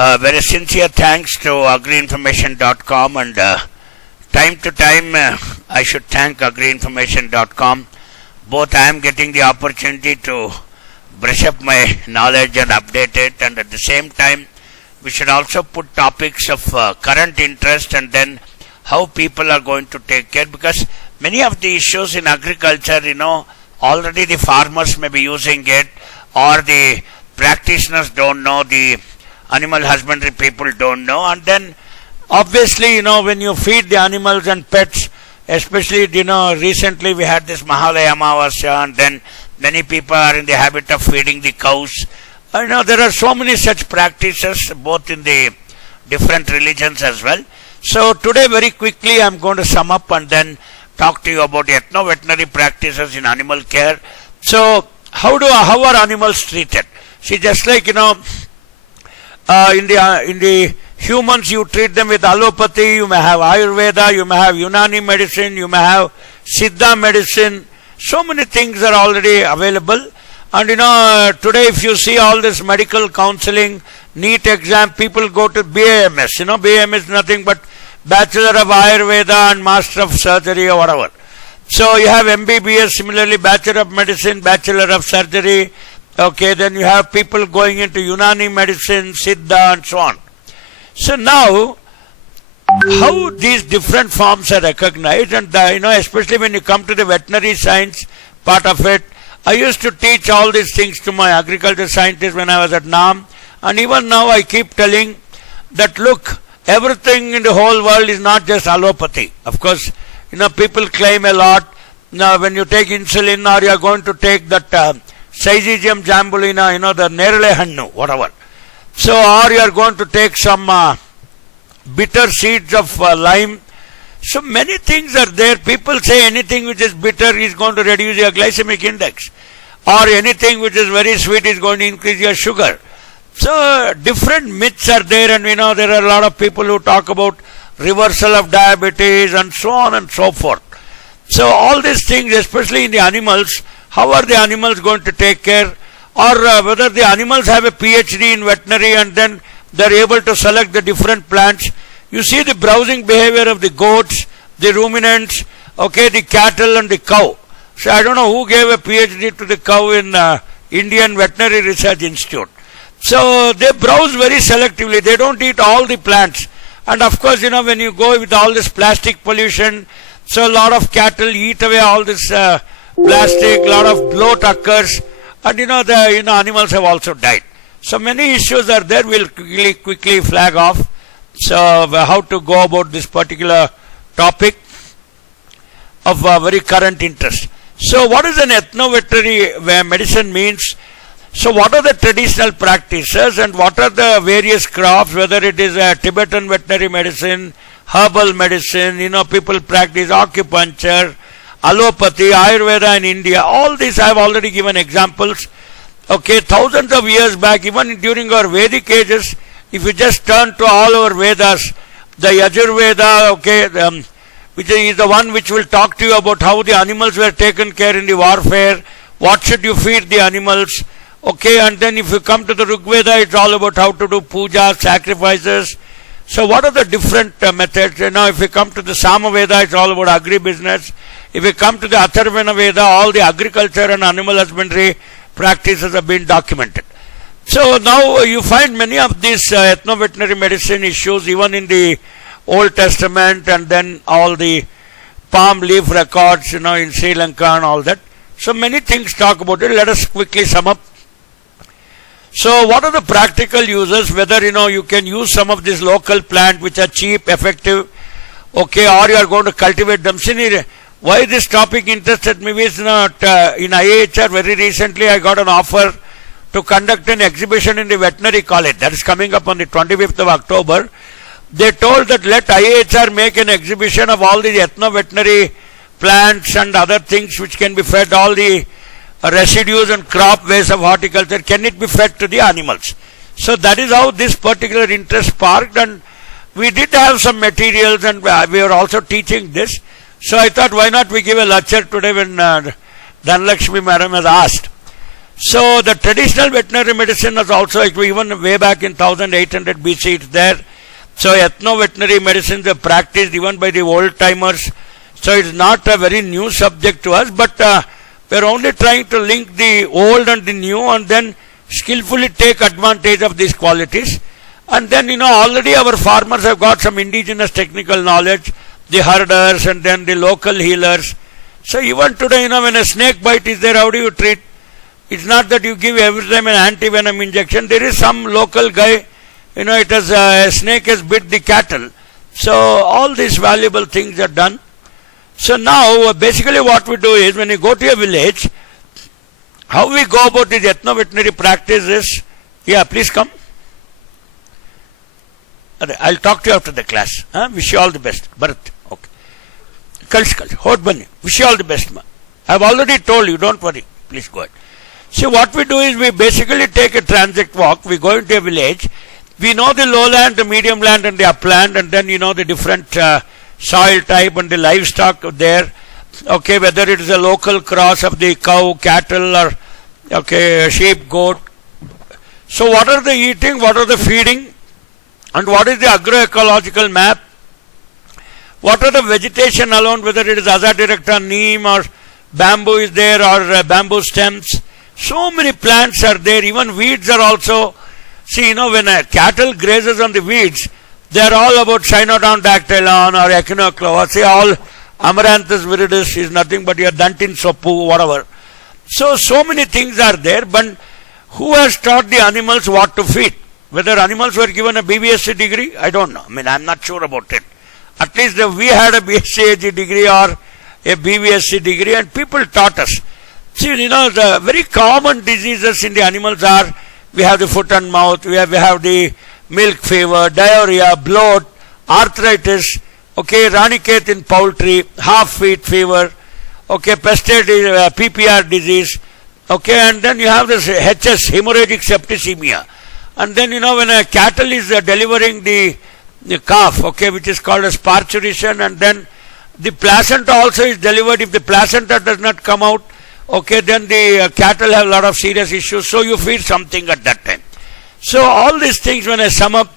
Very sincere thanks to agriinformation.com, and time to time I should thank agriinformation.com. Both I am getting the opportunity to brush up my knowledge and update it, and at the same time we should also put topics of current interest and then how people are going to take care, because many of the issues in agriculture, already the farmers may be using it, or the practitioners don't know, the animal husbandry people don't know, and then obviously, when you feed the animals and pets, especially, recently we had this Mahalaya Amavasya, and then many people are in the habit of feeding the cows. There are so many such practices, both in the different religions as well. So today, very quickly, I am going to sum up and then talk to you about ethno-veterinary practices in animal care. So, how are animals treated? See, just like, in the humans, you treat them with allopathy, you may have Ayurveda, you may have Unani medicine, you may have Siddha medicine. So many things are already available. And today if you see all this medical counseling, NEET exam, people go to BAMS. BAMS is nothing but Bachelor of Ayurveda and Master of Surgery or whatever. So you have MBBS, similarly Bachelor of Medicine, Bachelor of Surgery. Okay, then you have people going into Unani medicine, Siddha and so on. So now, how these different forms are recognized, and especially when you come to the veterinary science part of it, I used to teach all these things to my agriculture scientists when I was at NAM, and even now I keep telling that, look, everything in the whole world is not just allopathy. Of course, people claim a lot. Now, when you take insulin, or you are going to take that Syzygium jambulina, the nerele hannu, whatever. So, or you are going to take some bitter seeds of lime. So many things are there. People say anything which is bitter is going to reduce your glycemic index, or anything which is very sweet is going to increase your sugar. So different myths are there, and there are a lot of people who talk about reversal of diabetes and so on and so forth. So all these things, especially in the animals, how are the animals going to take care, or whether the animals have a PhD in veterinary and then they are able to select the different plants. You see the browsing behavior of the goats, the ruminants, the cattle and the cow. So I don't know who gave a PhD to the cow in Indian Veterinary Research Institute. So they browse very selectively. They don't eat all the plants. And of course, when you go with all this plastic pollution, so a lot of cattle eat away all this plastic, a lot of bloat occurs, and the animals have also died. So many issues are there. We'll quickly flag off. So, how to go about this particular topic of very current interest. So, what is an ethno-veterinary medicine means? So, what are the traditional practices and what are the various crops, whether it is a Tibetan veterinary medicine, herbal medicine, people practice acupuncture, allopathy, Ayurveda in India. All these I have already given examples. Thousands of years back, even during our Vedic ages, if you just turn to all our Vedas, the Yajurveda, which is the one which will talk to you about how the animals were taken care in the warfare, what should you feed the animals, and then if you come to the Rigveda, it's all about how to do puja, sacrifices. So what are the different methods? If you come to the Samaveda, it's all about agri-business. If you come to the Atharvana Veda, all the agriculture and animal husbandry practices have been documented. So now you find many of these ethno-veterinary medicine issues even in the Old Testament, and then all the palm leaf records, in Sri Lanka and all that. So many things talk about it. Let us quickly sum up. So what are the practical uses? Whether, you can use some of these local plants which are cheap, effective, or you are going to cultivate them. Why this topic interested me is not in IIHR very recently I got an offer to conduct an exhibition in the veterinary college. That is coming up on the 25th of October. They told that let IIHR make an exhibition of all the ethno-veterinary plants and other things which can be fed, all the residues and crop waste of horticulture, can it be fed to the animals? So that is how this particular interest sparked, and we did have some materials and we were also teaching this. So I thought, why not we give a lecture today when Dhanlakshmi madam has asked. So the traditional veterinary medicine is also, even way back in 1800 BC, it's there. So ethnoveterinary medicine is practiced even by the old timers. So it's not a very new subject to us, but we're only trying to link the old and the new and then skillfully take advantage of these qualities. And then, already our farmers have got some indigenous technical knowledge, the herders and then the local healers. So even today, when a snake bite is there, how do you treat? It's not that you give every time an antivenom injection. There is some local guy, it has a snake has bit the cattle. So all these valuable things are done. So now basically what we do is, when you go to a village, how we go about this ethno-veterinary practice is, please come. I'll talk to you after the class. Wish you all the best. Bharat. Okay. Kalsh. Hot bunny. Wish you all the best, ma. I've already told you, don't worry. Please go ahead. See, what we do is we basically take a transit walk. We go into a village. We know the lowland, the medium land and the upland, and then the different soil type and the livestock there. Okay, whether it is a local cross of the cow, cattle or sheep, goat. So what are they eating? What are they feeding? And what is the agroecological map? What are the vegetation alone, whether it is Azadirachta, neem or bamboo is there or bamboo stems. So many plants are there, even weeds are also. See, when a cattle grazes on the weeds, they are all about Cynodon-dactylon or Echinoclova. See, all Amaranthus viridis is nothing but your Dantin Soppu, whatever. So many things are there, but who has taught the animals what to feed? Whether animals were given a BBSc degree, I don't know. I'm not sure about it. At least we had a BSc degree or a BBSc degree and people taught us. See, the very common diseases in the animals are, we have the foot and mouth, we have the milk fever, diarrhea, bloat, arthritis, Ranicate in poultry, half-feet fever, pesticide, PPR disease, and then you have this HS, hemorrhagic septicemia. And then, when a cattle is delivering the calf, which is called as parturition, and then the placenta also is delivered. If the placenta does not come out, then the cattle have a lot of serious issues. So you feed something at that time. So all these things, when I sum up,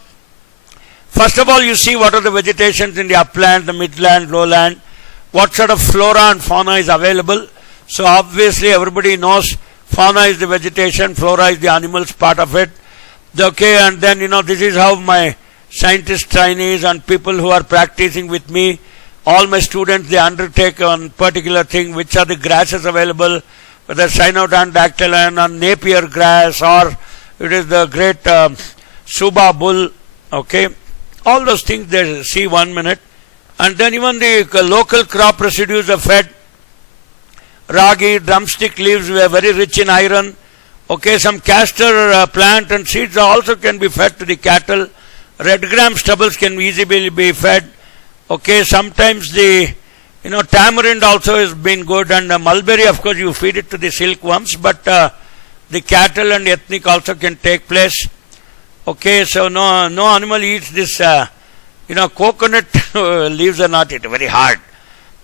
first of all, you see what are the vegetations in the upland, the midland, lowland, what sort of flora and fauna is available. So obviously everybody knows fauna is the vegetation, flora is the animals part of it. And then, this is how my scientist trainees and people who are practicing with me, all my students, they undertake on particular thing, which are the grasses available, whether Cynodon-dactylon or Napier grass, or it is the great Suba bull, all those things they see 1 minute. And then even the local crop residues are fed. Ragi, drumstick leaves were very rich in iron. Some castor plant and seeds also can be fed to the cattle. Red gram stubbles can easily be fed. Sometimes the tamarind also has been good, and mulberry, of course, you feed it to the silkworms, but the cattle and ethnic also can take place. So no animal eats this. Coconut leaves are not eaten, very hard.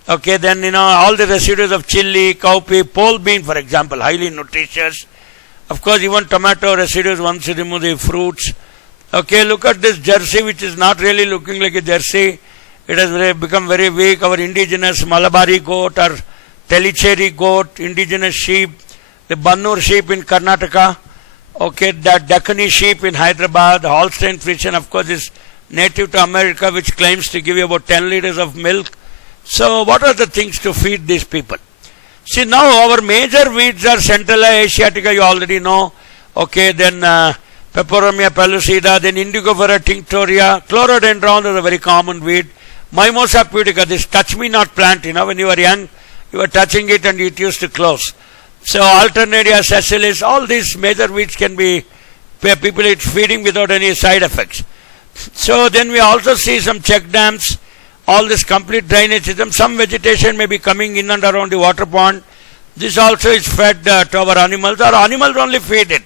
Then all the residues of chili, cowpea, pole bean, for example, highly nutritious. Of course, even tomato residues once you remove the fruits. Look at this jersey, which is not really looking like a jersey. It has become very weak. Our indigenous Malabari goat or Tellicherry goat, indigenous sheep, the Bannur sheep in Karnataka, the Deccani sheep in Hyderabad, the Holstein Friesian, of course, is native to America, which claims to give you about 10 liters of milk. So what are the things to feed these people? See, now our major weeds are Centrella asiatica, you already know. Then Peperomia pellucida, then Indigofera tinctoria, Chlorhodendron is a very common weed. Mimosa pudica, this touch-me-not plant, when you were young, you were touching it and it used to close. So Alternaria sessilis, all these major weeds can be, people eat feeding without any side effects. So then we also see some check dams, all this complete drainage system. Some vegetation may be coming in and around the water pond. This also is fed to our animals, or animals only feed it.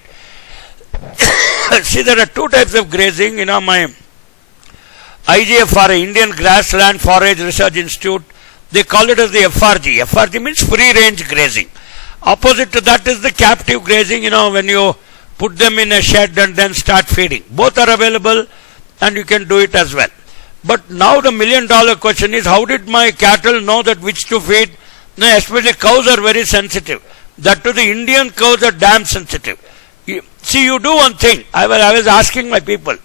See, there are two types of grazing. My IGFR, Indian Grassland Forage Research Institute, they call it as the FRG. FRG means free range grazing. Opposite to that is the captive grazing, when you put them in a shed and then start feeding. Both are available and you can do it as well. But now the $1 million question is, how did my cattle know that which to feed? No, especially cows are very sensitive. That to the Indian cows are damn sensitive. See, you do one thing. I was asking my people.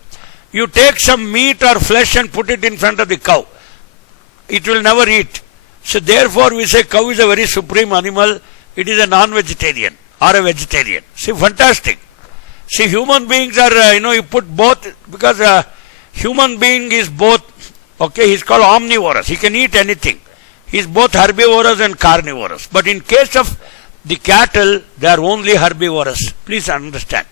You take some meat or flesh and put it in front of the cow. It will never eat. So therefore we say cow is a very supreme animal. It is a non-vegetarian or a vegetarian. See, fantastic. See, human beings are, you put both, because human being is both, he's called omnivorous. He can eat anything. He's both herbivorous and carnivorous. But in case of the cattle, they are only herbivorous. Please understand.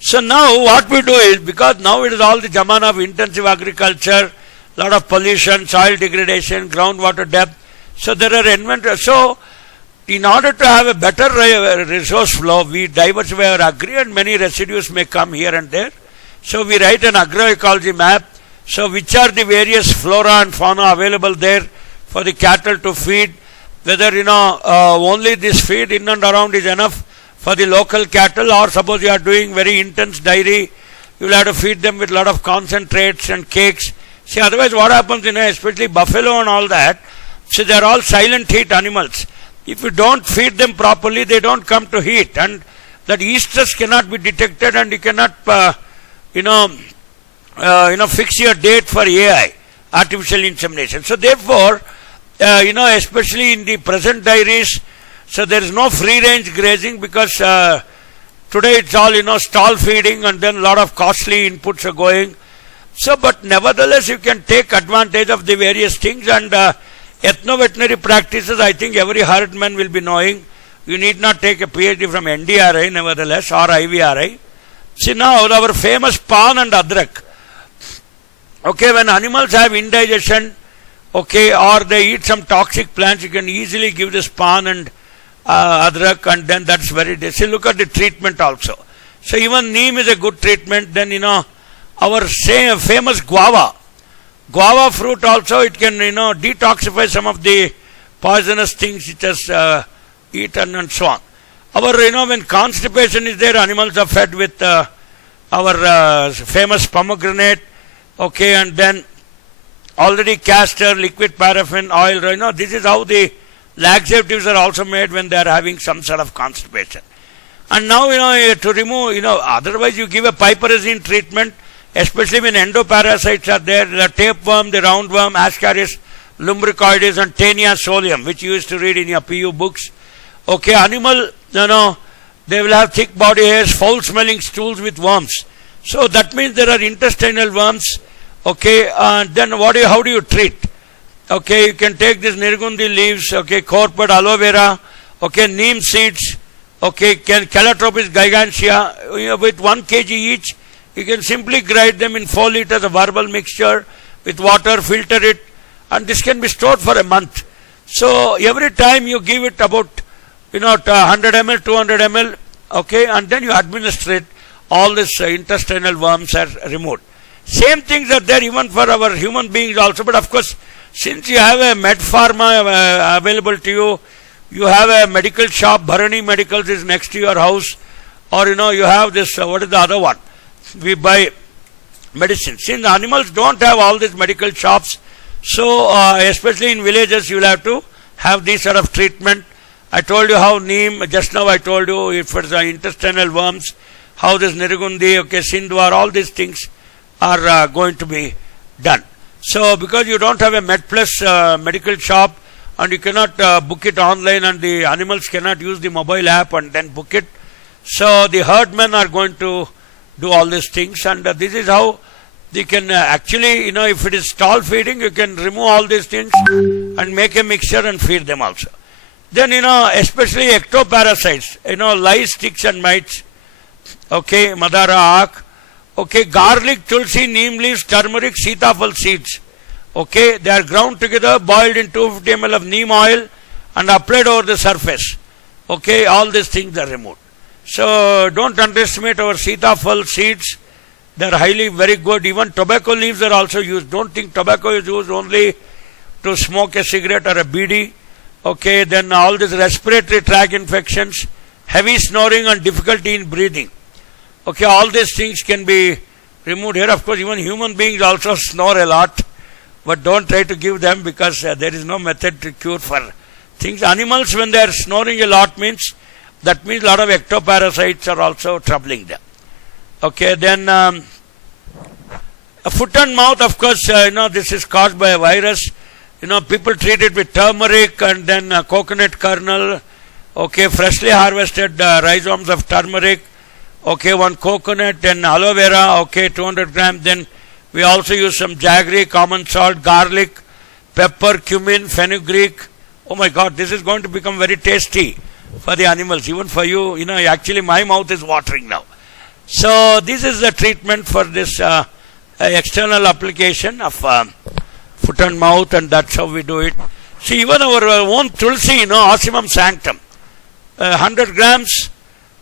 So now what we do is, because now it is all the jamana of intensive agriculture, lot of pollution, soil degradation, groundwater depth. So there are So in order to have a better resource flow, we diversify our agri and many residues may come here and there. So we write an agroecology map. So which are the various flora and fauna available there for the cattle to feed. Whether, only this feed in and around is enough for the local cattle, or suppose you are doing very intense dairy, you will have to feed them with a lot of concentrates and cakes. See, otherwise what happens, especially buffalo and all that, so they are all silent heat animals. If you don't feed them properly, they don't come to heat, and that estrus cannot be detected, and you cannot, fix your date for AI, artificial insemination. So therefore, especially in the present dairies, so there is no free range grazing, because today it's all, stall feeding, and then a lot of costly inputs are going. So, but nevertheless, you can take advantage of the various things, and ethnoveterinary practices, I think every herdman will be knowing. You need not take a PhD from NDRI, nevertheless, or IVRI. See, now our famous pan and adrak. When animals have indigestion, or they eat some toxic plants, you can easily give this pan and adrak, and then that's very. See, look at the treatment also. So even neem is a good treatment. Then our famous guava fruit also, it can detoxify some of the poisonous things which has eaten and so on. Our when constipation is there, animals are fed with our famous pomegranate, and then already castor, liquid paraffin oil. This is how the laxatives are also made when they are having some sort of constipation. And now to remove, otherwise you give a piperazine treatment, especially when endoparasites are there, the tapeworm, the roundworm, Ascaris lumbricoides, and Taenia solium, which you used to read in your PU books. Animal, they will have thick body hairs, foul smelling stools with worms. So that means there are intestinal worms. And then how do you treat? You can take this nirgundi leaves, corpus, aloe vera, neem seeds, Calotropis gigantea, with 1 kg each. You can simply grind them in 4 liters of herbal mixture with water, filter it, and this can be stored for a month. So every time you give it about 100 ml, 200 ml, and then you administer it, all these intestinal worms are removed. Same things are there even for our human beings also, but of course, since you have a med pharma available to you, you have a medical shop, Bharani Medicals is next to your house, or you have this, what is the other one? We buy medicine. Since animals don't have all these medical shops, so especially in villages, you will have to have this sort of treatment. I told you how neem, just now I told you if it's intestinal worms, how this nirgundi, sindhwar, all these things are going to be done. So because you don't have a MedPlus medical shop, and you cannot book it online, and the animals cannot use the mobile app and then book it, so the herdmen are going to do all these things, and this is how they can actually, if it is stall feeding, you can remove all these things and make a mixture and feed them also. Then, especially ectoparasites, lice, ticks and mites, madara aak, garlic, tulsi, neem leaves, turmeric, sitafal seeds, they are ground together, boiled in 250 ml of neem oil and applied over the surface. All these things are removed. So don't underestimate our sitafal seeds. They are highly very good. Even tobacco leaves are also used. Don't think tobacco is used only to smoke a cigarette or a bidi. Okay, then all these respiratory tract infections, heavy snoring and difficulty in breathing. Okay, all these things can be removed here. Of course, even human beings also snore a lot, but don't try to give them because there is no method to cure for things. Animals, when they are snoring a lot, that means a lot of ectoparasites are also troubling them. Okay, then a foot and mouth, of course, this is caused by a virus. People treat it with turmeric and then coconut kernel. Okay, freshly harvested rhizomes of turmeric. Okay, one coconut and aloe vera. Okay, 200 grams. Then we also use some jaggery, common salt, garlic, pepper, cumin, fenugreek. Oh my God, this is going to become very tasty for the animals, even for you. Actually my mouth is watering now. So this is the treatment for this external application of foot and mouth, and that's how we do it. See, even our own tulsi, Ocimum sanctum, 100 grams.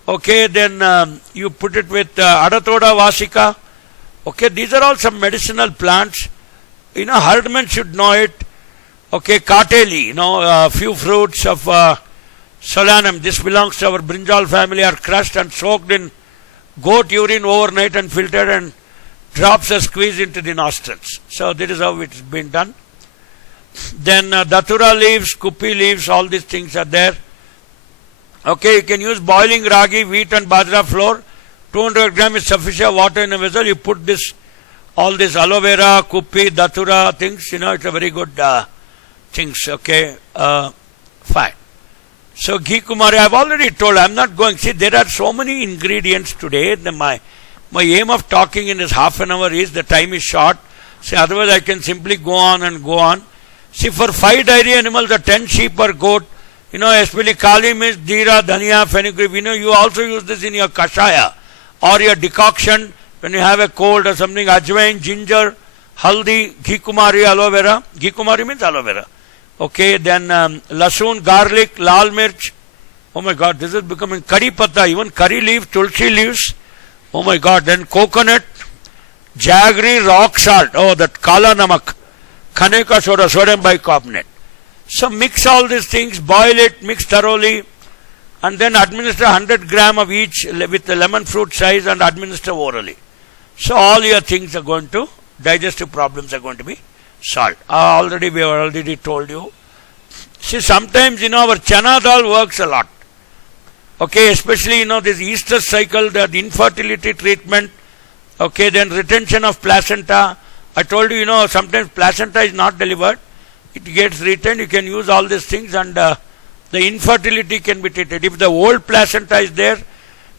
Okay, then you put it with Adathoda vasica. Okay, these are all some medicinal plants. Herdmen should know it. Okay, kateli, few fruits of solanum. This belongs to our brinjal family, are crushed and soaked in goat urine overnight and filtered, and drops are squeezed into the nostrils. So that is how it's been done. Then datura leaves, kupi leaves, all these things are there. Okay, you can use boiling ragi, wheat and bajra flour. 200 grams is sufficient water in a vessel. You put all this aloe vera, kupi, datura things. It's a very good things. Okay, fine. So ghee kumari, I've already told. I'm not going. See, there are so many ingredients today. My aim of talking in this half an hour is the time is short. See, otherwise I can simply go on and go on. See, for 5 dairy animals or 10 sheep or goat, especially kali mirch, jeera, dhania, fenugreek, you also use this in your kashaya or your decoction when you have a cold or something. Ajwain, ginger, haldi, ghee kumari, aloe vera. Ghee kumari means aloe vera. Okay, then lasun, garlic, lal mirch. Oh my God, this is becoming curry patta, even curry leaf, tulsi leaves. Oh my God, then coconut, jaggery, rock salt. Oh, that kala namak, khane ka soda, sodium bicarbonate. So mix all these things, boil it, mix thoroughly, and then administer 100 grams of each with the lemon fruit size and administer orally. So all your things are going to, digestive problems are going to be solved. We have already told you. See, sometimes, our chana dal works a lot. Okay, especially, this Easter cycle, the infertility treatment. Okay, then retention of placenta. I told you, sometimes placenta is not delivered. It gets retained. You can use all these things, and the infertility can be treated. If the old placenta is there,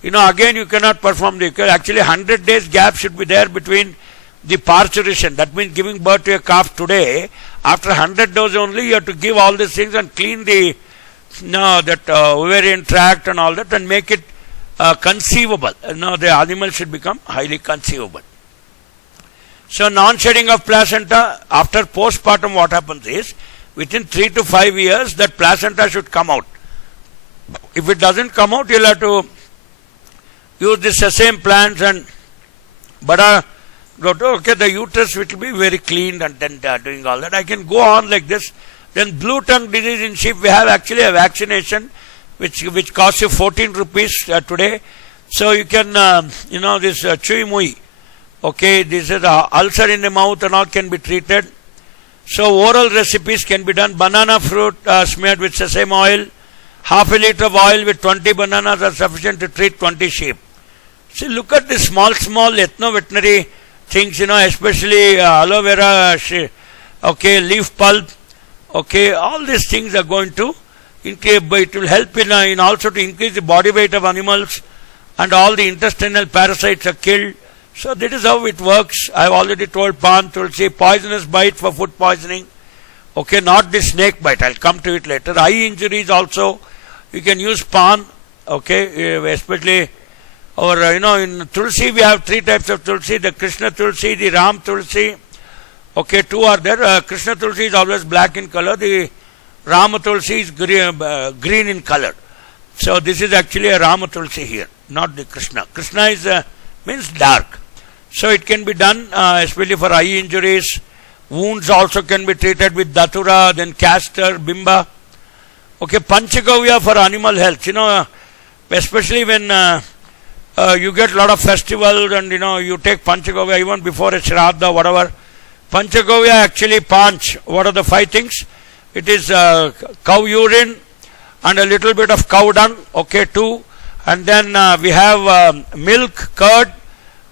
again you cannot perform actually 100 days gap should be there between the parturition. That means giving birth to a calf today. After 100 days only, you have to give all these things and clean the ovarian tract and all that, and make it conceivable. The animal should become highly conceivable. So non-shedding of placenta, after postpartum, what happens is, within 3 to 5 years, that placenta should come out. If it doesn't come out, you'll have to use the sesame plants and butter. Okay, the uterus will be very cleaned, and then doing all that. I can go on like this. Then blue tongue disease in sheep, we have actually a vaccination which costs you 14 rupees today. So you can, this chui mui. Okay, this is ulcer in the mouth and all can be treated. So oral recipes can be done. Banana fruit smeared with sesame oil. Half a liter of oil with 20 bananas are sufficient to treat 20 sheep. See, look at the small ethnoveterinary things, especially aloe vera, okay, leaf pulp. Okay, all these things are going to, it will help in also to increase the body weight of animals, and all the intestinal parasites are killed. So that is how it works. I have already told pan, tulsi, poisonous bite for food poisoning. Okay, not the snake bite. I'll come to it later. Eye injuries also, you can use pan. Okay, especially, or in tulsi we have 3 types of tulsi: the Krishna tulsi, the Ram tulsi. Okay, 2 are there. Krishna tulsi is always black in color. The Rama tulsi is green in color. So this is actually a Rama tulsi here, not the Krishna. Krishna is means dark. So it can be done especially for eye injuries. Wounds also can be treated with datura, then castor, bimba. Okay, Panchagavya for animal health. Especially when you get a lot of festivals and you take Panchagavya even before a Shraddha, whatever. Panchagavya actually Panch. What are the 5 things? It is cow urine and a little bit of cow dung. Okay, 2. And then we have milk, curd,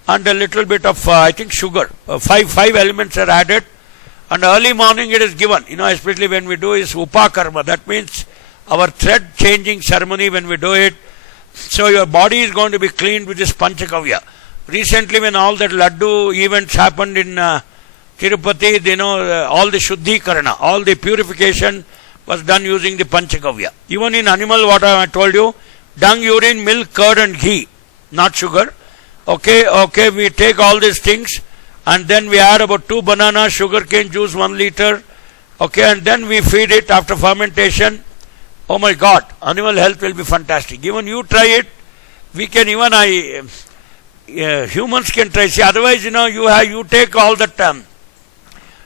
and a little bit of I think sugar. 5 elements are added. And early morning it is given. Especially when we do is Upakarma. That means our thread changing ceremony when we do it. So your body is going to be cleaned with this Panchagavya. Recently when all that Laddu events happened in Tirupati, all the Shuddhikarana, all the purification was done using the Panchagavya. Even in animal water, I told you, dung, urine, milk, curd and ghee, not sugar. Okay, we take all these things and then we add about 2 bananas, sugarcane juice, 1 liter. Okay, and then we feed it after fermentation. Oh my God, animal health will be fantastic. Even you try it, we can even, humans can try. See, otherwise, you take all that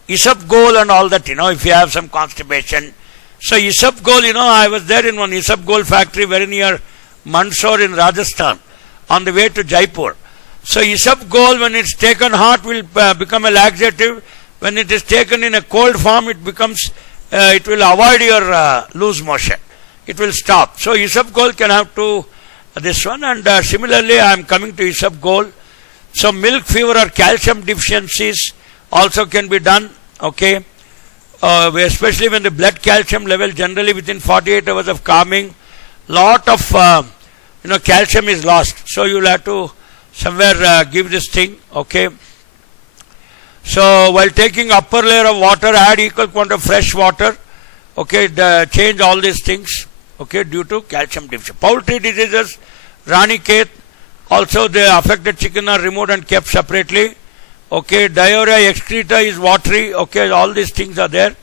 Isabgol and all that, if you have some constipation. So Isabgol, I was there in one Isabgol factory very near Mandsaur in Rajasthan on the way to Jaipur. So Isabgol, when it's taken hot, will become a laxative. When it is taken in a cold form, it will avoid your loose motion. It will stop. So Isabgol can have to this one, and similarly I am coming to Isabgol. So milk fever or calcium deficiencies also can be done. Okay, especially when the blood calcium level generally within 48 hours of calming, lot of calcium is lost. So you will have to somewhere give this thing. Okay. So while taking upper layer of water, add equal quantity of fresh water. Okay, change all these things. Okay, due to calcium deficiency. Poultry diseases, Ranikhet, also the affected chicken are removed and kept separately. Okay, diarrhea, excreta is watery. Okay, all these things are there.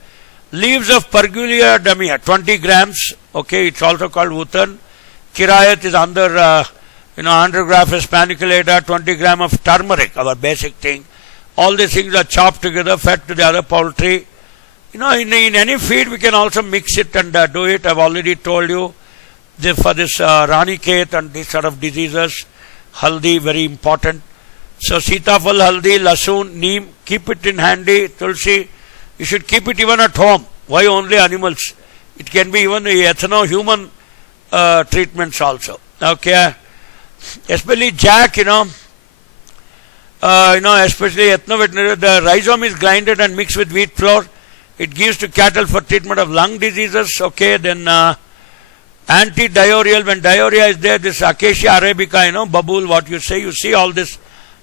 Leaves of Pergulia damia, 20 grams. Okay, it's also called Wutan. Kirayat is under, Andrographis paniculata, 20 gram of turmeric, our basic thing. All these things are chopped together, fed to the other poultry. In any feed we can also mix it and do it. I've already told you for this Ranikhet and these sort of diseases. Haldi, very important. So Sitafal, Haldi, Lasun, Neem, keep it in handy. Tulsi, you should keep it even at home. Why only animals? It can be even ethno human treatments also. Okay, especially jack, especially ethnoveterinary, the rhizome is grinded and mixed with wheat flour. It gives to cattle for treatment of lung diseases. Okay, then anti-diarrheal, when diarrhea is there, this Acacia arabica, babul, what you say, you see all this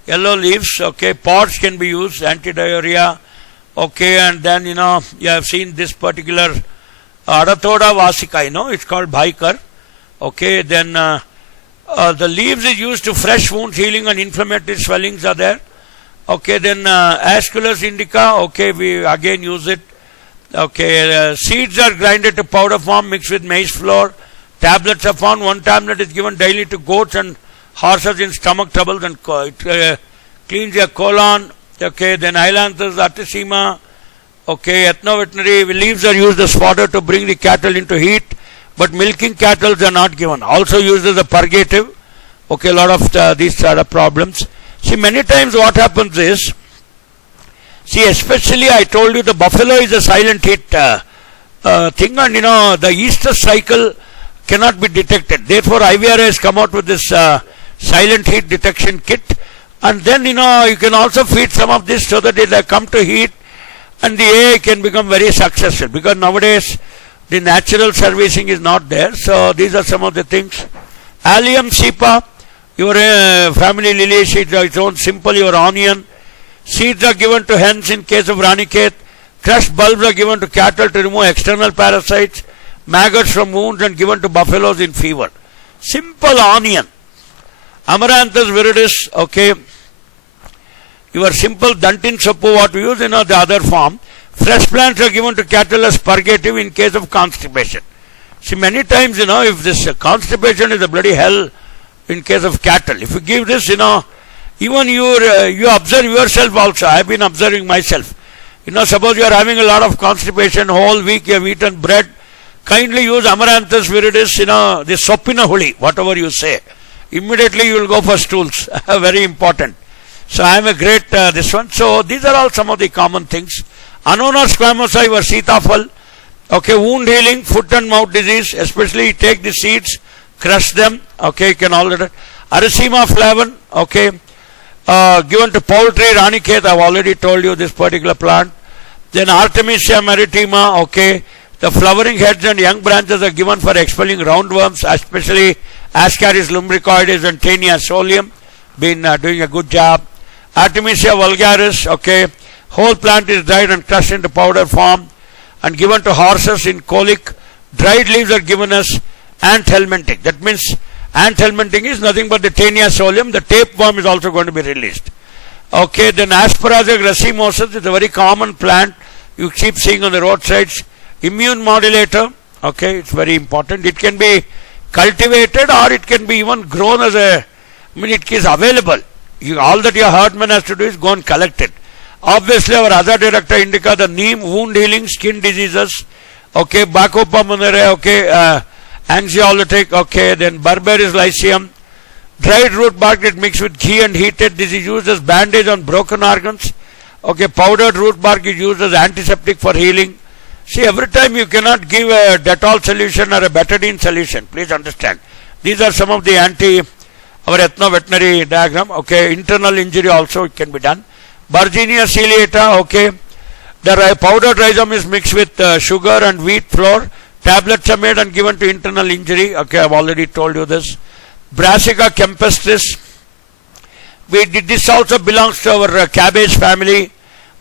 yellow leaves. Okay, pods can be used, anti-diarrhea. Okay, and then, you have seen this particular Adathoda vasica, it's called Bhaikar. Okay, then the leaves is used to fresh wounds, healing and inflammatory swellings are there. Okay, then Asculus indica, okay, we again use it. Okay, seeds are grinded to powder form mixed with maize flour. Tablets are found. 1 tablet is given daily to goats and horses in stomach troubles, and it cleans your colon. Okay, then Ailanthus, Artesima. Okay, ethnoveterinary leaves are used as fodder to bring the cattle into heat, but milking cattle are not given. Also used as a purgative. Okay, a lot of these sort of problems. See, many times what happens is, especially I told you the buffalo is a silent heat thing, and the Easter cycle cannot be detected. Therefore, IIHR has come out with this silent heat detection kit, and then you can also feed some of this so that they come to heat, and the AI can become very successful, because nowadays the natural servicing is not there. So these are some of the things. Allium cepa, your family liliaceae, its own simple, your onion. Seeds are given to hens in case of Ranikhet. Crushed bulbs are given to cattle to remove external parasites. Maggots from wounds and given to buffaloes in fever. Simple onion. Amaranthus viridis, okay. Your simple Dantin Sappu, what we use, the other form. Fresh plants are given to cattle as purgative in case of constipation. See, many times, if this constipation is a bloody hell in case of cattle. If you give this, even you observe yourself also. I have been observing myself. Suppose you are having a lot of constipation, whole week you have eaten bread, kindly use Amaranthus viridis, the Sopina huli, whatever you say. Immediately you will go for stools. Very important. So I am a great this one. So these are all some of the common things. Anona squamosa or sitafal. Okay, wound healing, foot and mouth disease, especially take the seeds, crush them. Okay, you can already. Aracema flavum. Okay, given to poultry, Raniket, I have already told you this particular plant. Then Artemisia maritima. Okay, the flowering heads and young branches are given for expelling roundworms, especially Ascaris lumbricoides and Taenia solium. Been doing a good job. Artemisia vulgaris. Okay, whole plant is dried and crushed into powder form and given to horses in colic. Dried leaves are given as ant helmintic. That means ant helminting is nothing but the Taenia solium. The tapeworm is also going to be released. Okay, then Asparagus racemosus is a very common plant you keep seeing on the roadsides. Immune modulator. Okay, it's very important. It can be cultivated or it can be even grown as it is available. All that your herdman has to do is go and collect it. Obviously, our other director indica, the neem, wound healing, skin diseases. Okay, Bacopa munere. Okay, anxiolytic. Okay, then Berberis lycium. Dried root bark is mixed with ghee and heated. This is used as bandage on broken organs. Okay, powdered root bark is used as antiseptic for healing. See, every time you cannot give a Dettol solution or a betadine solution. Please understand. These are some of the our ethnoveterinary diagram. Okay, internal injury also it can be done. Bargenia ciliata. Okay, the powdered rhizome is mixed with sugar and wheat flour. Tablets are made and given to internal injury. Okay, I have already told you this. Brassica campestris. This also belongs to our cabbage family.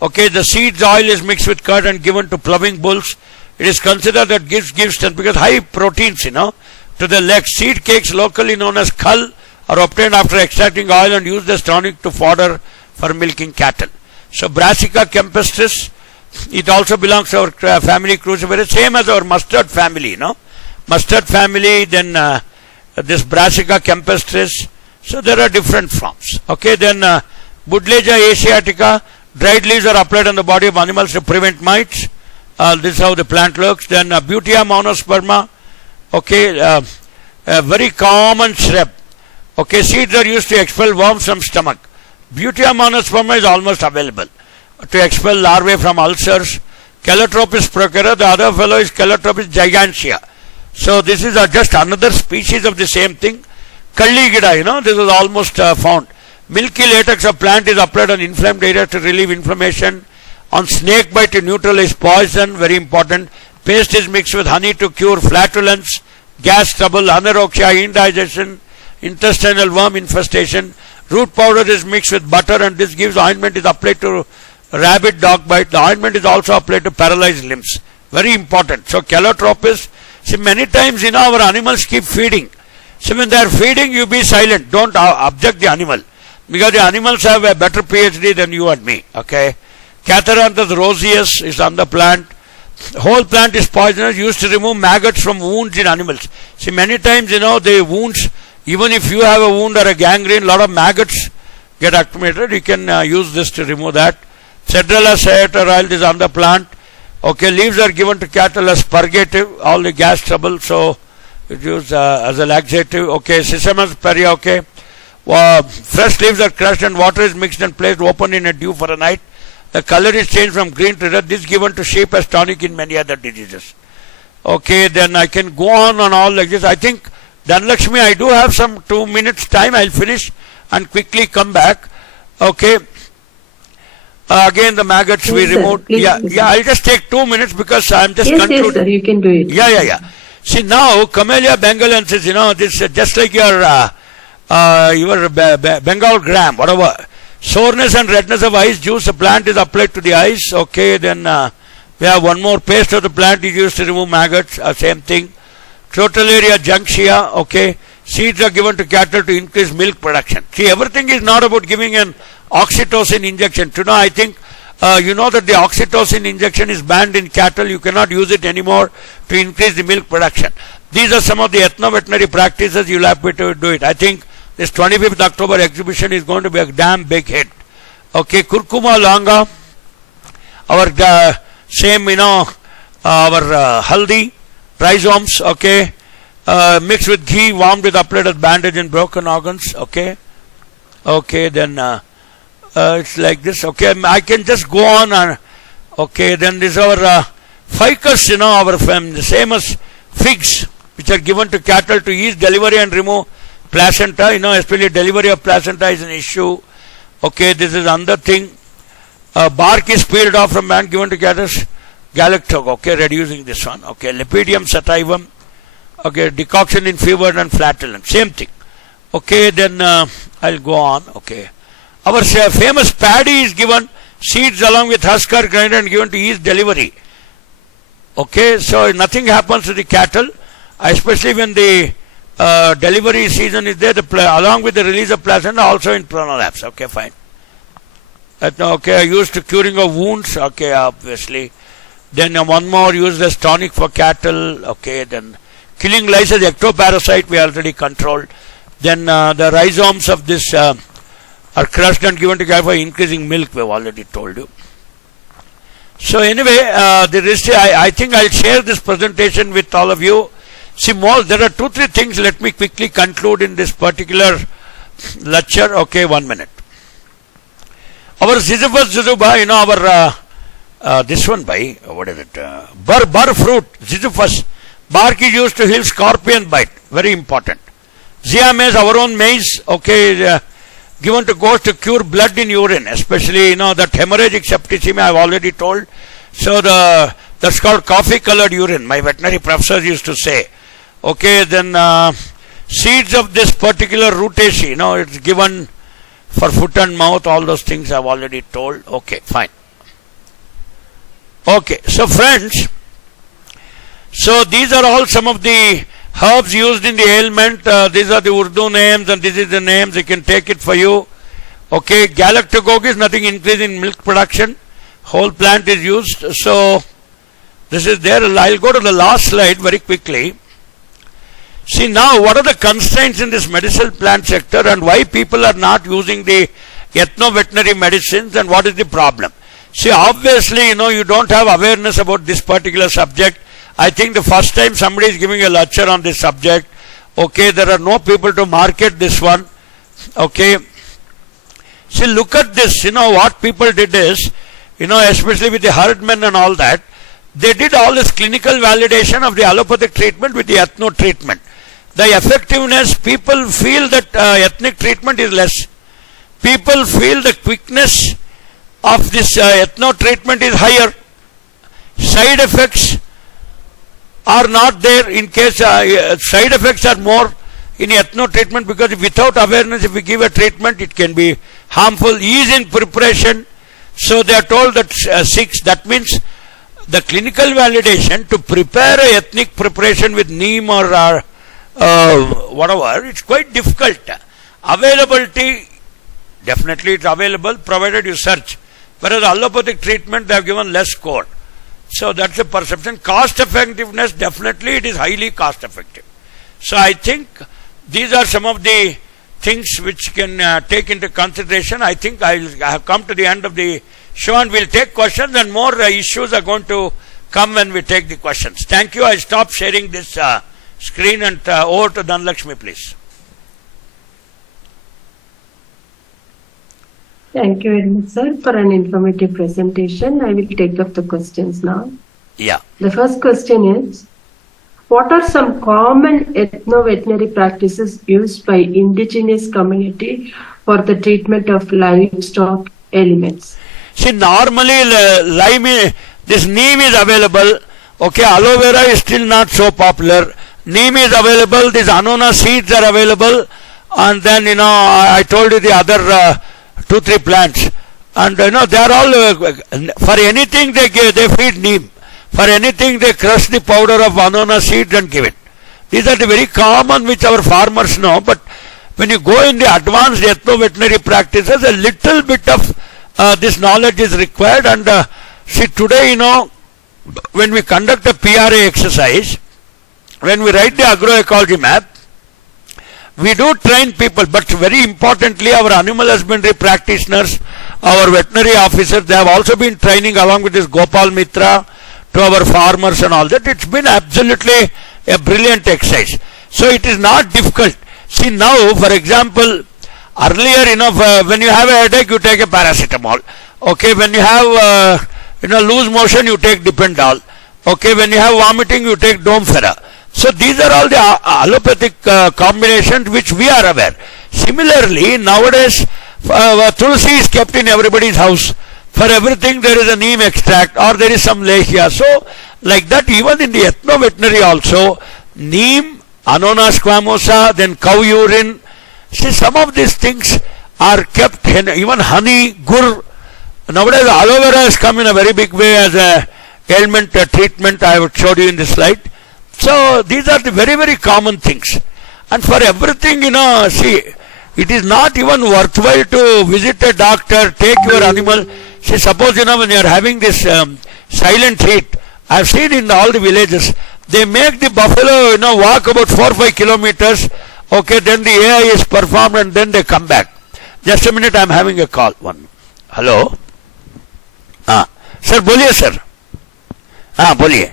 Okay, the seeds oil is mixed with curd and given to ploughing bulls. It is considered that gives strength because high proteins, to the legs. Seed cakes, locally known as kal, are obtained after extracting oil and used as tonic to fodder for milking cattle. So Brassica campestris, it also belongs to our family cruciferous, same as our mustard family, Mustard family, then this Brassica campestris. So there are different forms. Okay, then Buddleja asiatica. Dried leaves are applied on the body of animals to prevent mites. This is how the plant looks. Then Butea monosperma. Okay, a very common shrub. Okay, seeds are used to expel worms from stomach. Butea monosperma is almost available to expel larvae from ulcers. Calotropis procera, the other fellow is Calotropis gigantea. So this is just another species of the same thing. Kalligida, this is almost found. Milky latex of plant is applied on inflamed area to relieve inflammation. On snake bite to neutralize poison, very important. Paste is mixed with honey to cure flatulence, gas trouble, anorexia, indigestion, intestinal worm infestation. Root powder is mixed with butter and this gives ointment is applied to rabbit dog bite. The ointment is also applied to paralyzed limbs. Very important. So calotropis, see many times our animals keep feeding. So when they are feeding, you be silent. Don't object the animal. Because the animals have a better PhD than you and me. Okay. Catharanthus roseus is on the plant. Whole plant is poisonous, used to remove maggots from wounds in animals. See, many times, the wounds, even if you have a wound or a gangrene, a lot of maggots get accumulated. You can use this to remove that. Cedrella sciatica oil is on the plant. Okay, leaves are given to cattle as purgative, all the gas trouble, so it is used as a laxative. Okay, Sesamus peria, okay. Fresh leaves are crushed and water is mixed and placed open in a dew for a night. The color is changed from green to red. This is given to sheep as tonic in many other diseases. Okay, then I can go on all like this. I think, Dhanlakshmi, I do have some 2 minutes time. I'll finish and quickly come back. Okay. Again, the maggots we removed. Yeah, I'll just take 2 minutes because I'm just concluding. Yes, sir, you can do it. Yeah. See, now, Camellia bengalensis, this is just like your Bengal gram, whatever. Soreness and redness of eyes, juice, the plant is applied to the eyes. Okay, then we have one more paste of the plant is used to remove maggots, same thing. Crotalaria junctia, okay. Seeds are given to cattle to increase milk production. See, everything is not about giving an oxytocin injection. I think you know that the oxytocin injection is banned in cattle. You cannot use it anymore to increase the milk production. These are some of the ethnoveterinary practices you'll have to do it. I think this 25th October exhibition is going to be a damn big hit. Okay, curcuma longa, our same, our haldi. rhizomes, okay, mixed with ghee, warmed with applied as bandage in broken organs, okay. Okay, then it's like this, okay. I can just go on and, okay, then this is our ficus, our the same as figs, which are given to cattle to ease delivery and remove placenta, especially delivery of placenta is an issue. Okay, this is another thing. Bark is peeled off from man given to cattle, galactose, okay, reducing this one. Okay, Lepidium sativum, okay, decoction in fever and flatulence, same thing. Okay, then I'll go on. Okay, our famous paddy is given, seeds along with husk are grinded and given to ease delivery. Okay, so nothing happens to the cattle, especially when the delivery season is there, along with the release of placenta, also in prolapse. Okay, fine. Okay, used to curing of wounds. Okay, obviously. Then one more used as tonic for cattle. Okay, then killing lice as ectoparasite we already controlled. Then the rhizomes of this are crushed and given to cattle for increasing milk. We have already told you. So anyway, I think I'll share this presentation with all of you. See, there are 2-3 things. Let me quickly conclude in this particular lecture. Okay, 1 minute. Our Ziziphus zuzuba, our this one by what is it? Bur fruit, Ziziphus. Bark is used to heal scorpion bite. Very important. Zea maize, our own maize. Okay, given to goats to cure blood in urine, especially that hemorrhagic septicemia I've already told. So that's called coffee colored urine. My veterinary professors used to say. Okay, then seeds of this particular rutaceae, it's given for foot and mouth, all those things I've already told. Okay, fine. Okay, so friends, so these are all some of the herbs used in the ailment. These are the Urdu names and this is the names. You can take it for you. Okay, galactose is nothing increase in milk production. Whole plant is used. So this is there. I'll go to the last slide very quickly. See now, what are the constraints in this medicinal plant sector and why people are not using the ethnoveterinary medicines and what is the problem? See, obviously, you don't have awareness about this particular subject. I think the first time somebody is giving a lecture on this subject. Okay, there are no people to market this one. Okay. See, look at this. What people did is, especially with the herdmen and all that, they did all this clinical validation of the allopathic treatment with the ethno treatment. The effectiveness, people feel that ethnic treatment is less. People feel the quickness of this ethno treatment is higher. Side effects are not there in case side effects are more in ethno treatment because without awareness, if we give a treatment, it can be harmful. Ease in preparation. So they are told that 6, that means the clinical validation to prepare a ethnic preparation with neem or whatever, it's quite difficult. Availability, definitely it's available provided you search. Whereas allopathic treatment, they have given less score. So that's a perception. Cost effectiveness, definitely it is highly cost effective. So I think these are some of the things which can take into consideration. I think I have come to the end of the show and we'll take questions and more issues are going to come when we take the questions. Thank you. I stop sharing this screen and over to Dhanlakshmi, please. Thank you very much, sir, for an informative presentation. I will take up the questions now. Yeah. The first question is, what are some common ethno-veterinary practices used by indigenous community for the treatment of livestock ailments? See, normally this neem is available. Okay, aloe vera is still not so popular. Neem is available. These anona seeds are available. And then, I told you the other 2-3 plants. And, they are all, for anything they feed neem. For anything they crush the powder of anona seeds and give it. These are the very common which our farmers know. But when you go in the advanced ethno-veterinary practices, a little bit of this knowledge is required. And see, today, when we conduct a PRA exercise, when we write the agroecology map, we do train people, but very importantly, our animal husbandry practitioners, our veterinary officers, they have also been training along with this Gopal Mitra to our farmers and all that. It's been absolutely a brilliant exercise. So it is not difficult. See now, for example, earlier, when you have a headache, you take a paracetamol. Okay, when you have, loose motion, you take Dipendal. Okay, when you have vomiting, you take Domfera. So these are all the allopathic combinations which we are aware. Similarly, nowadays, Tulsi is kept in everybody's house. For everything there is a neem extract or there is some lehia. So, like that, even in the ethnoveterinary also, neem, Annona squamosa, then cow urine. See, some of these things are kept, even honey, gur. Nowadays, aloe vera has come in a very big way as a ailment treatment. I have showed you in this slide. So, these are the very, very common things. And for everything, see, it is not even worthwhile to visit a doctor, take your animal. See, suppose, when you are having this silent heat, I have seen in all the villages, they make the buffalo, walk about 4 or 5 kilometers. Okay, then the AI is performed and then they come back. Just a minute, I am having a call. One. Hello? Sir, बोलिए sir. बोलिए.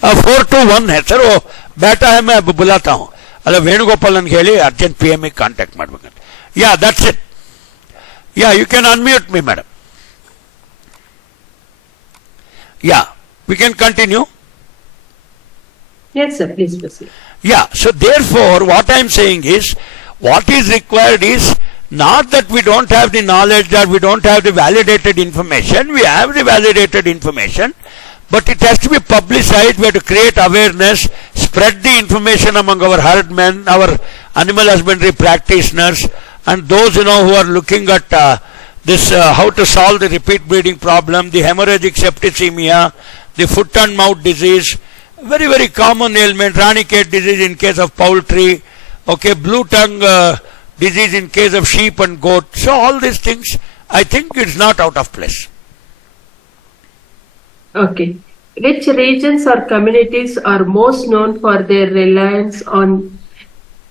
421 है sir, वो बैठा है, मैं बुलाता हूँ. अरे वेणुगोपालन के लिए अर्जेंट पीएम कांटेक्ट ಮಾಡಬೇಕು. Yeah, that's it. Yeah, you can unmute me, madam. Yeah, we can continue. Yes, sir, please proceed. Yeah, so therefore, what I am saying is, what is required is not that we don't have the knowledge or we don't have the validated information. We have the validated information, but it has to be publicized. We have to create awareness, spread the information among our herdmen, our animal husbandry practitioners, and those who are looking at this how to solve the repeat breeding problem, the hemorrhagic septicemia, the foot and mouth disease, very, very common ailment, ranicate disease in case of poultry, okay, blue tongue disease in case of sheep and goat. So all these things, I think it's not out of place. Okay. Which regions or communities are most known for their reliance on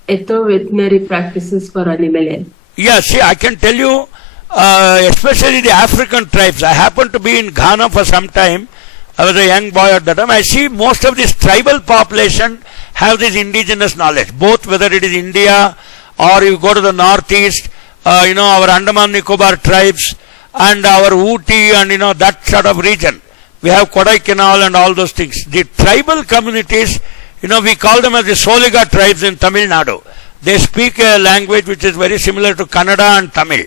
ethnoveterinary practices for animal health? Yeah, see, I can tell you, especially the African tribes. I happened to be in Ghana for some time. I was a young boy at that time. I see most of this tribal population have this indigenous knowledge, both whether it is India or you go to the northeast, our Andaman Nicobar tribes and our Ooty and that sort of region. We have Kodaikanal and all those things. The tribal communities, we call them as the Soliga tribes in Tamil Nadu. They speak a language which is very similar to Kannada and Tamil.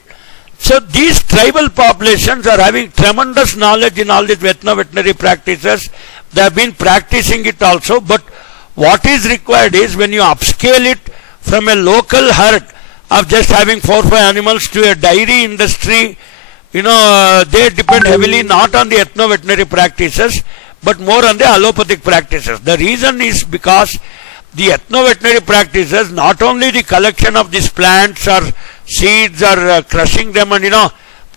So these tribal populations are having tremendous knowledge in all these ethno-veterinary practices. They have been practicing it also, but what is required is when you upscale it from a local herd of just having 4 or 5 animals to a dairy industry, they depend heavily not on the ethno-veterinary practices, but more on the allopathic practices. The reason is because the ethno-veterinary practices, not only the collection of these plants or seeds or crushing them, and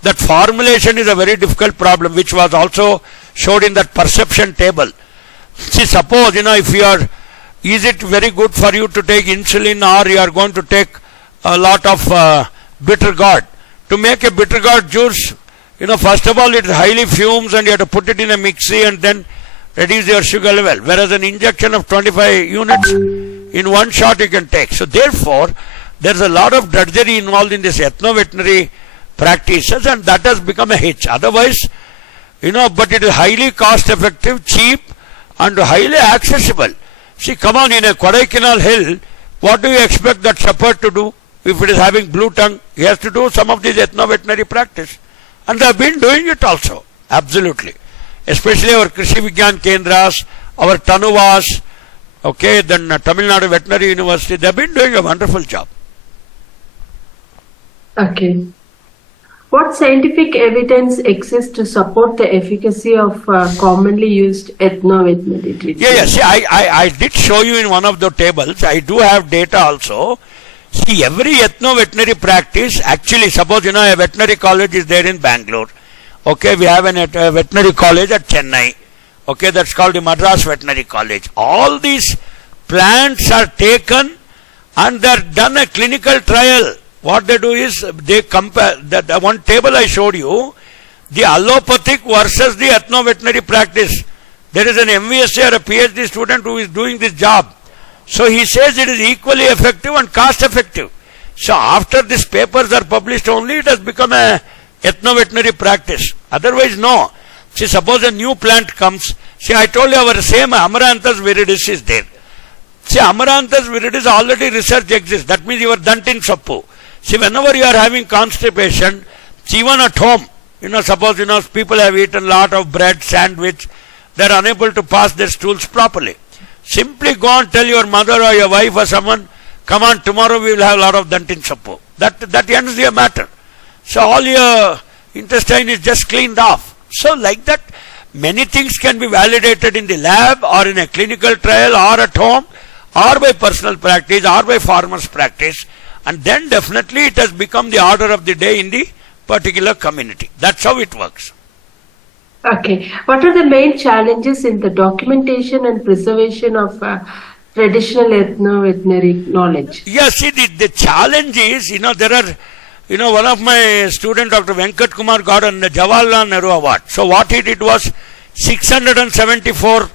that formulation is a very difficult problem, which was also showed in that perception table. See, suppose, is it very good for you to take insulin, or you are going to take a lot of bitter gourd? To make a bitter gourd juice, first of all, it highly fumes and you have to put it in a mixie and then reduce your sugar level. Whereas an injection of 25 units in one shot you can take. So therefore, there's a lot of drudgery involved in this ethno-veterinary practices, and that has become a hitch. Otherwise, but it is highly cost effective, cheap and highly accessible. See, come on, in a Kodaikanal hill, what do you expect that shepherd to do? If it is having blue tongue, he has to do some of these ethno-veterinary practice. And they have been doing it also. Absolutely. Especially our Krishi Vigyan Kendras, our Tanuvas, okay, then Tamil Nadu Veterinary University, they have been doing a wonderful job. Okay. What scientific evidence exists to support the efficacy of commonly used ethno-veterinary treatment? Yeah. See, I did show you in one of the tables. I do have data also. See, every ethno-veterinary practice, actually, suppose, a veterinary college is there in Bangalore. Okay, we have a veterinary college at Chennai. Okay, that's called the Madras Veterinary College. All these plants are taken and they are done a clinical trial. What they do is, they compare, that one table I showed you, The allopathic versus the ethno-veterinary practice. There is an MVSC or a PhD student who is doing this job. So he says it is equally effective and cost effective. So after these papers are published only, it has become a ethno-veterinary practice. Otherwise, no. See, suppose a new plant comes. See, I told you our same Amaranthus viridis is there. See, Amaranthus viridis already research exists. That means your dantin sappu. See, whenever you are having constipation, even at home, suppose, people have eaten a lot of bread, sandwich, they are unable to pass their stools properly. Simply go and tell your mother or your wife or someone, come on, tomorrow we will have a lot of dantin sappu. That ends the matter. So all your intestine is just cleaned off. So like that, many things can be validated in the lab or in a clinical trial or at home or by personal practice or by farmer's practice, and then definitely it has become the order of the day in the particular community. That's how it works. Okay. What are the main challenges in the documentation and preservation of traditional ethno-veterinary knowledge? Yeah, see, the challenge is, there are, one of my students, Dr. Venkat Kumar, got a Jawaharlal Nehru Award. So what he did was 674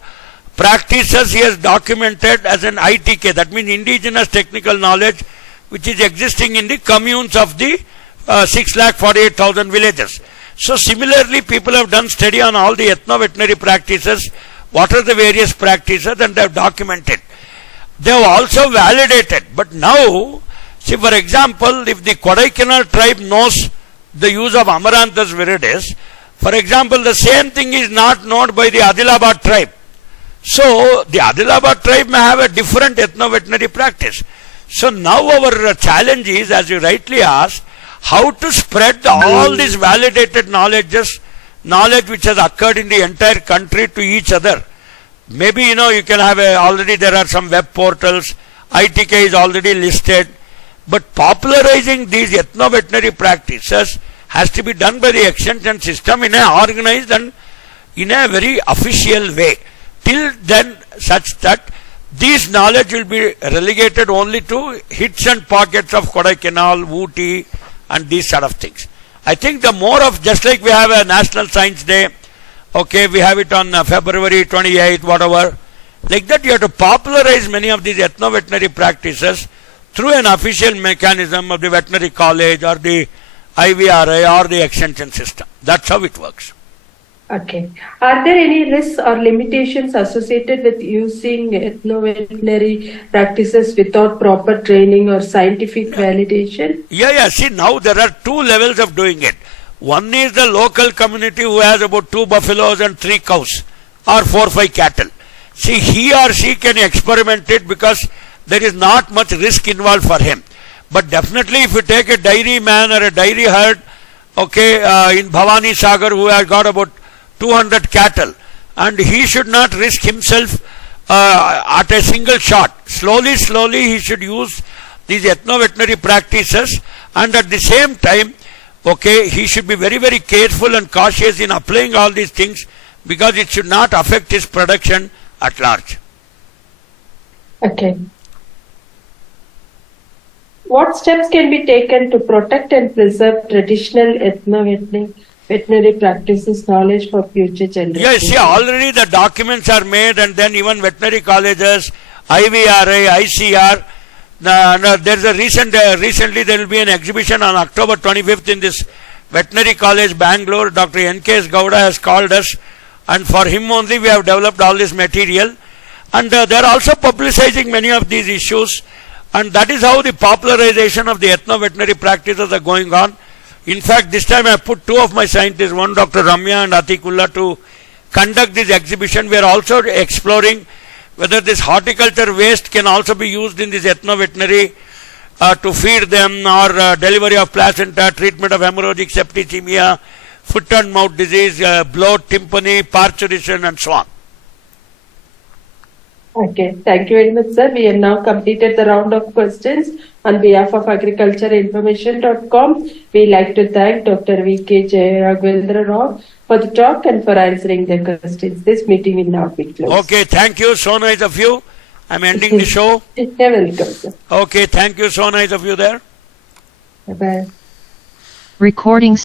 practices he has documented as an ITK, that means indigenous technical knowledge, which is existing in the communes of the 6,48,000 villages. So similarly, people have done study on all the ethno-veterinary practices, what are the various practices, and they have documented. They have also validated. But now, see, for example, if the Kodaikanal tribe knows the use of Amaranthus viridis, for example, the same thing is not known by the Adilabad tribe. So the Adilabad tribe may have a different ethno-veterinary practice. So now our challenge is, as you rightly asked, how to spread all these validated knowledge which has occurred in the entire country to each other. Maybe, you can have already there are some web portals, ITK is already listed, but popularizing these ethno-veterinary practices has to be done by the extension system in an organized and in a very official way. Till then, such that this knowledge will be relegated only to hits and pockets of Kodaikanal, Ooty, and these sort of things. I think the more of, just like we have a National Science Day, okay, we have it on February 28, whatever, like that you have to popularize many of these ethno-veterinary practices through an official mechanism of the veterinary college or the IVRA or the extension system. That's how it works. Okay. Are there any risks or limitations associated with using ethno-veterinary practices without proper training or scientific validation? Yeah. See, now there are two levels of doing it. One is the local community who has about 2 buffaloes and 3 cows or 4 or 5 cattle. See, he or she can experiment it because there is not much risk involved for him. But definitely if you take a dairy man or a dairy herd, okay, in Bhavani Sagar who has got about 200 cattle, and he should not risk himself at a single shot. Slowly he should use these ethno-veterinary practices, and at the same time, okay, he should be very, very careful and cautious in applying all these things because it should not affect his production at large. Okay. What steps can be taken to protect and preserve traditional ethno-veterinary practices knowledge for future generations? Yes, see, already the documents are made, and then even veterinary colleges, IVRA, ICR. There's a recently there will be an exhibition on October 25th in this veterinary college, Bangalore. Dr. N.K.S. Gowda has called us, and for him only we have developed all this material. And they are also publicizing many of these issues. And that is how the popularization of the ethno-veterinary practices are going on. In fact, this time I put 2 of my scientists, one Dr. Ramya and Atikullah, to conduct this exhibition. We are also exploring whether this horticulture waste can also be used in this ethno-veterinary to feed them, or delivery of placenta, treatment of hemorrhagic septicemia, foot and mouth disease, bloat, tympani, parturition, and so on. Okay, thank you very much, sir. We have now completed the round of questions. On behalf of agricultureinformation.com, we like to thank Dr. V.K. JAYARAGHAVENDRA Rao for the talk and for answering the questions. This meeting will now be closed. Okay, thank you. So nice of you. I'm ending the show. You're welcome, sir. Okay, thank you. So nice of you there. Bye-bye. Recording